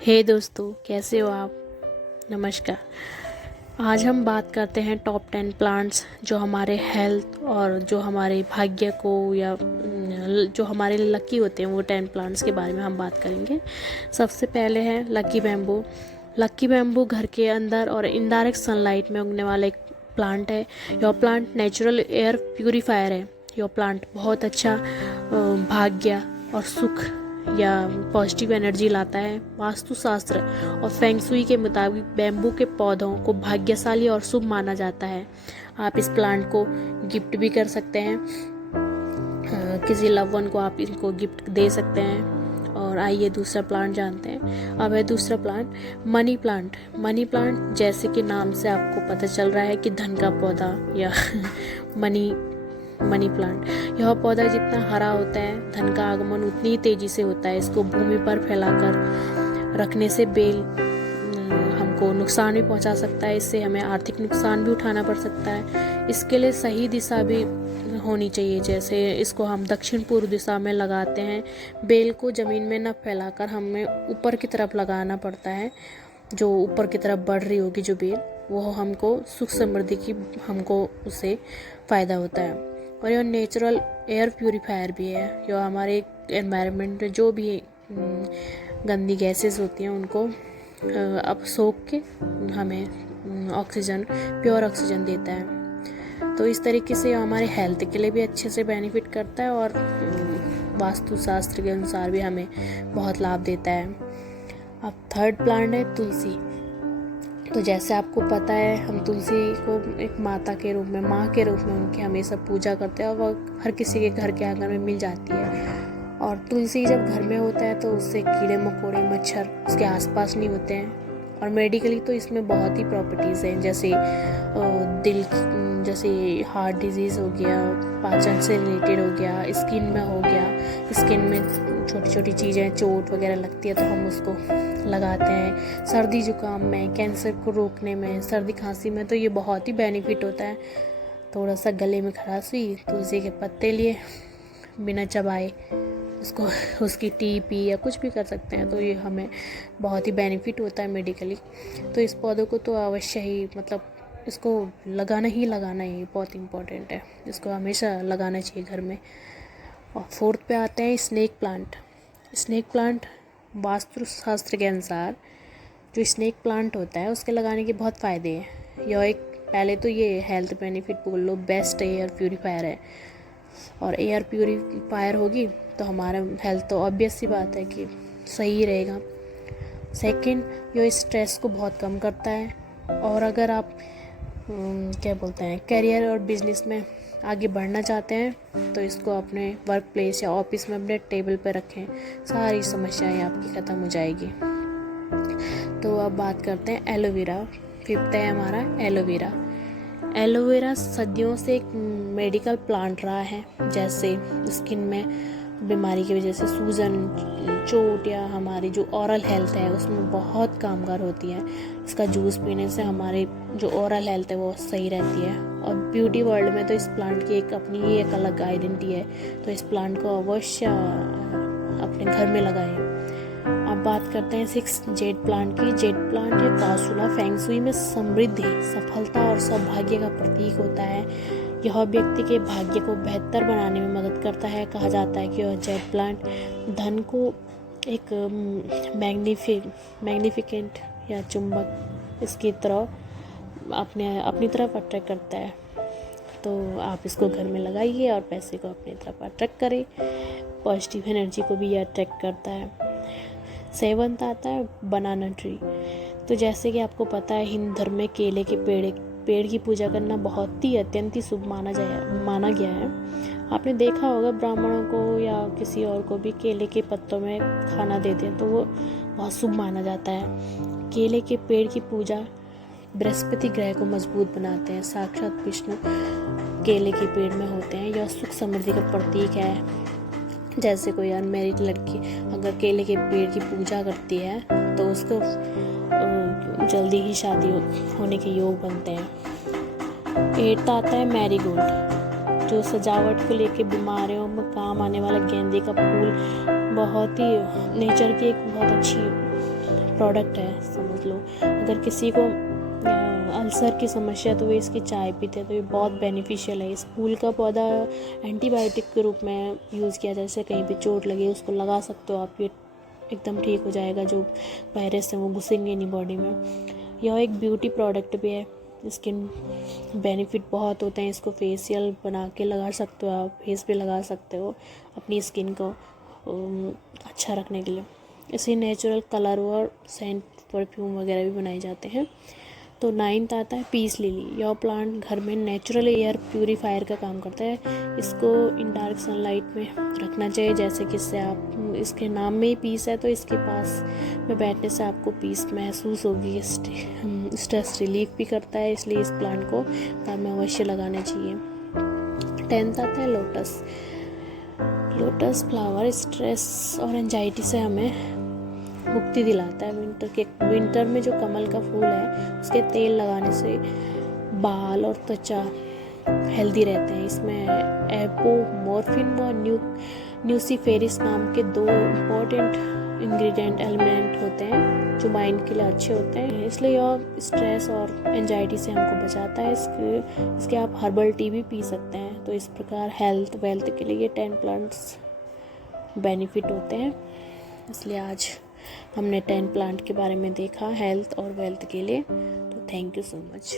हे दोस्तों, कैसे हो आप। नमस्कार। आज हम बात करते हैं टॉप 10 प्लांट्स जो हमारे हेल्थ और जो हमारे भाग्य को या जो हमारे लिए लकी होते हैं वो 10 प्लांट्स के बारे में हम बात करेंगे। सबसे पहले है लकी बैम्बू। लकी बैम्बू घर के अंदर और इनडायरेक्ट सनलाइट में उगने वाला एक प्लांट है। यह प्लांट नेचुरल एयर प्यूरीफायर है। यह प्लांट बहुत अच्छा भाग्य और सुख या पॉजिटिव एनर्जी लाता है। वास्तुशास्त्र और फेंग शुई के मुताबिक बैम्बू के पौधों को भाग्यशाली और शुभ माना जाता है। आप इस प्लांट को गिफ्ट भी कर सकते हैं। किसी लव वन को आप इनको गिफ्ट दे सकते हैं। और आइए दूसरा प्लांट जानते हैं। अब है दूसरा plant money plant. Money plant जैसे कि नाम से आपको पता चल रहा है कि धन का पौधा या मनी प्लांट। यह पौधा जितना हरा होता है धन का आगमन उतनी ही तेजी से होता है। इसको भूमि पर फैलाकर रखने से बेल हमको नुकसान भी पहुंचा सकता है। इससे हमें आर्थिक नुकसान भी उठाना पड़ सकता है। इसके लिए सही दिशा भी होनी चाहिए। जैसे इसको हम दक्षिण पूर्व दिशा में लगाते हैं। बेल को जमीन में न फैलाकर हमें ऊपर की तरफ लगाना पड़ता है। जो ऊपर की तरफ बढ़ रही होगी जो बेल, वो हमको सुख समृद्धि की हमको उससे फ़ायदा होता है। और यह नेचुरल एयर प्यूरीफायर भी है। यह हमारे एनवायरनमेंट में जो भी गंदी गैसेस होती हैं उनको अब सोख के हमें ऑक्सीजन, प्योर ऑक्सीजन देता है। तो इस तरीके से हमारे हेल्थ के लिए भी अच्छे से बेनिफिट करता है और वास्तुशास्त्र के अनुसार भी हमें बहुत लाभ देता है। अब थर्ड प्लांट है तुलसी। तो जैसे आपको पता है हम तुलसी को एक माता के रूप में, माँ के रूप में उनकी हमेशा पूजा करते हैं और वह हर किसी के घर के आंगन में मिल जाती है। और तुलसी जब घर में होता है तो उससे कीड़े मकोड़े मच्छर उसके आसपास नहीं होते हैं। और मेडिकली तो इसमें बहुत ही प्रॉपर्टीज़ हैं, जैसे दिल जैसे हार्ट डिजीज़ हो गया, पाचन से रिलेटेड हो गया, स्किन में हो गया। स्किन में छोटी छोटी चीज़ें चोट वगैरह लगती है तो हम उसको लगाते हैं। सर्दी जुकाम में, कैंसर को रोकने में, सर्दी खांसी में तो ये बहुत ही बेनिफिट होता है। थोड़ा सा गले में खराश हुई, तुलसी के पत्ते लिए, बिना चबाए उसको उसकी टी पी या कुछ भी कर सकते हैं तो ये हमें बहुत ही बेनिफिट होता है मेडिकली। तो इस पौधे को तो अवश्य ही इसको लगाना ही बहुत इम्पोर्टेंट है। इसको हमेशा लगाना चाहिए घर में। और फोर्थ पे आते हैं स्नेक प्लांट। स्नेक प्लांट वास्तुशास्त्र के अनुसार जो स्नेक प्लांट होता है उसके लगाने के बहुत फ़ायदे हैं। यह एक पहले तो ये हेल्थ बेनिफिट बोल लो, बेस्ट एयर प्यूरीफायर है। और एयर प्यूरीफायर होगी तो हमारा हेल्थ तो ऑब्वियस सी बात है कि सही रहेगा। सेकंड, ये स्ट्रेस को बहुत कम करता है। और अगर आप क्या बोलते हैं करियर और बिजनेस में आगे बढ़ना चाहते हैं तो इसको अपने वर्क प्लेस या ऑफिस में अपने टेबल पर रखें, सारी समस्याएं आपकी ख़त्म हो जाएगी। तो अब बात करते हैं एलोवेरा। फिफ्थ है हमारा एलोवेरा। एलोवेरा सदियों से एक मेडिकल प्लांट रहा है। जैसे स्किन में बीमारी की वजह से सूजन, चोट या हमारी जो ओरल हेल्थ है उसमें बहुत कामगार होती है। इसका जूस पीने से हमारी जो ओरल हेल्थ है वो सही रहती है। और ब्यूटी वर्ल्ड में तो इस प्लांट की एक अपनी ही एक अलग आइडेंटिटी है। तो इस प्लांट को अवश्य अपने घर में लगाएं। अब बात करते हैं सिक्स जेड प्लांट की। जेड प्लांट या क्रासुला फेंग शुई में समृद्धि, सफलता और सौभाग्य का प्रतीक होता है। यह व्यक्ति के भाग्य को बेहतर बनाने में मदद करता है। कहा जाता है कि यह जेड प्लांट धन को एक मैग्निफिकेंट या चुंबक इसकी तरह अपनी तरफ अट्रैक्ट करता है। तो आप इसको घर में लगाइए और पैसे को अपनी तरफ अट्रैक्ट करें। पॉजिटिव एनर्जी को भी ये अट्रैक्ट करता है। सेवंथ आता है बनाना ट्री। तो जैसे कि आपको पता है हिंदू धर्म में केले के पेड़ की पूजा करना बहुत ही अत्यंत ही शुभ माना गया है। आपने देखा होगा ब्राह्मणों को या किसी और को भी केले के पत्तों में खाना देते हैं तो वो बहुत शुभ माना जाता है। केले के पेड़ की पूजा बृहस्पति ग्रह को मजबूत बनाते हैं। साक्षात विष्णु केले के पेड़ में होते हैं। यह सुख समृद्धि का प्रतीक है। जैसे कोई अनमैरिड लड़की अगर केले के पेड़ की पूजा करती है तो उसको जल्दी ही शादी होने के योग बनते हैं। एट्थ आता है मैरीगोल्ड, जो सजावट को लेके बीमारियों में काम आने वाला गेंदे का फूल बहुत ही नेचर की एक बहुत अच्छी प्रोडक्ट है समझ लो। अगर किसी को अल्सर की समस्या तो वे इसकी चाय पीते हैं, तो ये बहुत बेनिफिशियल है। इस फूल का पौधा एंटीबायोटिक के रूप में यूज़ किया जाए, जैसे कहीं पे चोट लगे उसको लगा सकते हो आप, ये एकदम ठीक हो जाएगा। जो वायरस है वो घुसेंगे नहीं बॉडी में। यह एक ब्यूटी प्रोडक्ट भी है, स्किन बेनिफिट बहुत होते हैं। इसको फेशियल बना के लगा सकते हो आप, फेस पे लगा सकते हो अपनी स्किन को अच्छा रखने के लिए। इसे नेचुरल कलर और सेंट परफ्यूम वगैरह भी बनाए जाते हैं। तो 9th आता है पीस लिली। यह प्लांट घर में नेचुरल एयर प्यूरीफायर का काम करता है। इसको इन डार्क सनलाइट में रखना चाहिए, जैसे कि इससे आप, इसके नाम में ही पीस है तो इसके पास में बैठने से आपको पीस महसूस होगी। स्ट्रेस रिलीफ भी करता है, इसलिए इस प्लांट को घर में अवश्य लगाना चाहिए। 10th आता है लोटस। लोटस फ्लावर स्ट्रेस और एंजाइटी से हमें मुक्ति दिलाता है। विंटर में जो कमल का फूल है उसके तेल लगाने से बाल और त्वचा हेल्दी रहते हैं। इसमें एपोमॉर्फिन और न्यूसीफेरिस नाम के 2 इम्पॉर्टेंट इंग्रेडिएंट एलिमेंट होते हैं जो माइंड के लिए अच्छे होते हैं, इसलिए यह स्ट्रेस और एंजाइटी से हमको बचाता है। इसके आप हर्बल टी भी पी सकते हैं। तो इस प्रकार हेल्थ वेल्थ के लिए ये 10 प्लांट्स बेनिफिट होते हैं। इसलिए आज हमने 10 प्लांट के बारे में देखा हेल्थ और वेल्थ के लिए। तो थैंक यू सो मच।